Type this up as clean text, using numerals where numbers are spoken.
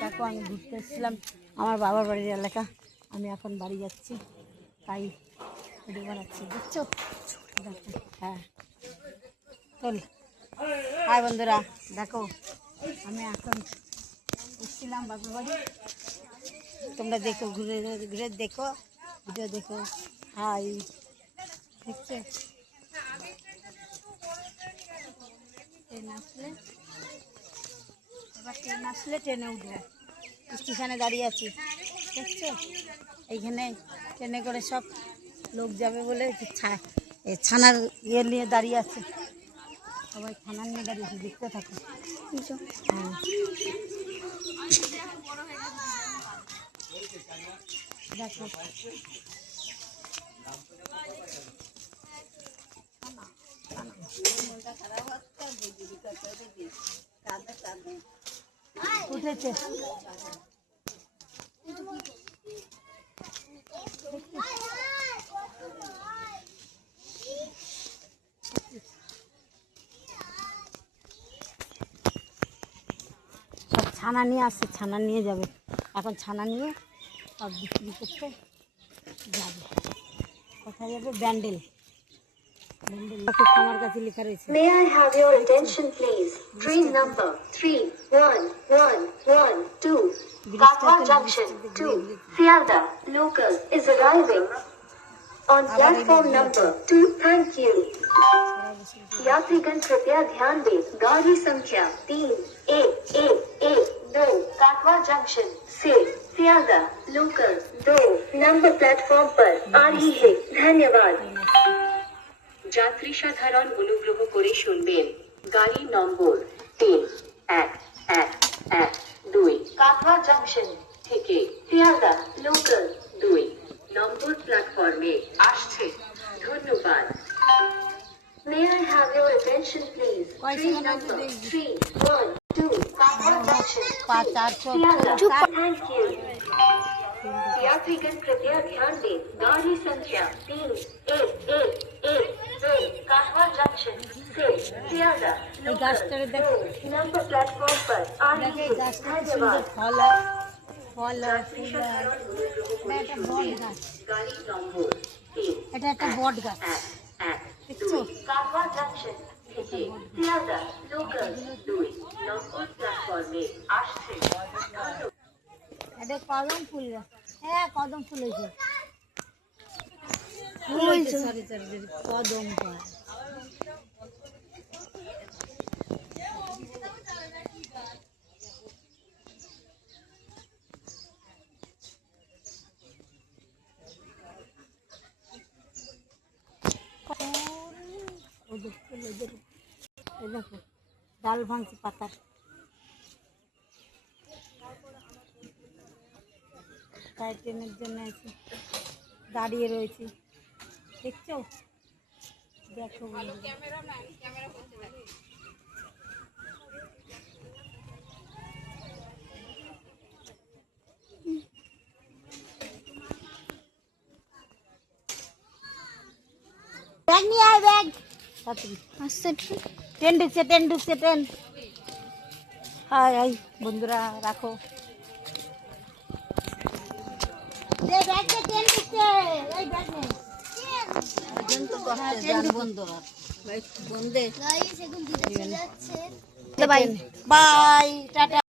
দেখো আমি ঘুরতে এসেছিলাম আমার বাবার বাড়ির এলাকা, আমি এখন বাড়ি যাচ্ছি, তাই ভিডিও বানাচ্ছি, দেখছো? দেখো, হ্যাঁ চল। হাই বন্ধুরা, দেখো আমি এখন এসেছিলাম বাবার বাড়ি, তোমরা দেখো, ঘুরে ঘুরে দেখো, ভিডিও দেখো। হাই, দেখছো? ট্রেন আসলে, এবার ট্রেন আসলে ট্রেনে উঠবো, স্টেশনে দাঁড়িয়ে আছি, দেখছো? এইখানে ট্রেনে করে সব লোক যাবে বলে ছানার ইয়ে নিয়ে দাঁড়িয়ে আছে, সবাই ছানা নিয়ে দাঁড়িয়েছে, দেখতে থাকো। হ্যাঁ দেখো, উঠেছে, সব ছানা নিয়ে আসছে, ছানা নিয়ে যাবে, এখন ছানা নিয়ে সব বিক্রি করতে যাবে। কোথায় যাবে? ব্যান্ডেল। আমার কাছে লেখা রয়েছে, May I have your attention please? Train number 31112 Katwa Junction to Sialda local is arriving on platform number 2. Thank you. यात्रीगण कृपया ध्यान दें, गाड़ी संख्या 311112 काटवा जंक्शन से सियालदा लोकल 2 नंबर प्लेटफॉर्म पर आ रही है। धन्यवाद। যাত্রী সাধারণ অনুগ্রহ করে শুনবেন, গাড়ি নম্বর 3112 কাটওয়া জংশন থেকে শিয়ালদা লোকাল 2 নম্বর প্ল্যাটফর্মে আসছে। ধন্যবাদ। May I have your attention please? Train number 312 Katwa junction Sealdah. Thank you. यात्रीगण कृपया ध्यान दें, गाड़ी संख्या 311112 काटवा जंक्शन से सियालदा लोकल 2 नंबर प्लेटफॉर्म पर आ रही है। धन्यवाद। ফল আর ফুল আর এটা বট গাছ, गाड़ी नंबर 3 এটা একটা বট গাছ, দেখছো? काटवा जंक्शन থেকে সিয়ালদা লোকাল 2 নম্বর প্ল্যাটফর্মে আসছে। এটা কদম ফুল গাছ, হ্যাঁ কদম ফুল হয়েছে, সরি সরি, কদম গাছ। দেখো ডাল ভাঙছে পাতার, তাই ট্রেনের জন্য এসে দাঁড়িয়ে রয়েছি, দেখছো? দেখো ব্যাগ নিয়ে আয়, ব্যাগ আসছে, ট্রেন ঢুকছে, ট্রেন ঢুকছে, ট্রেন। হাই হাই বন্ধুরা, রাখো বাই টাটা।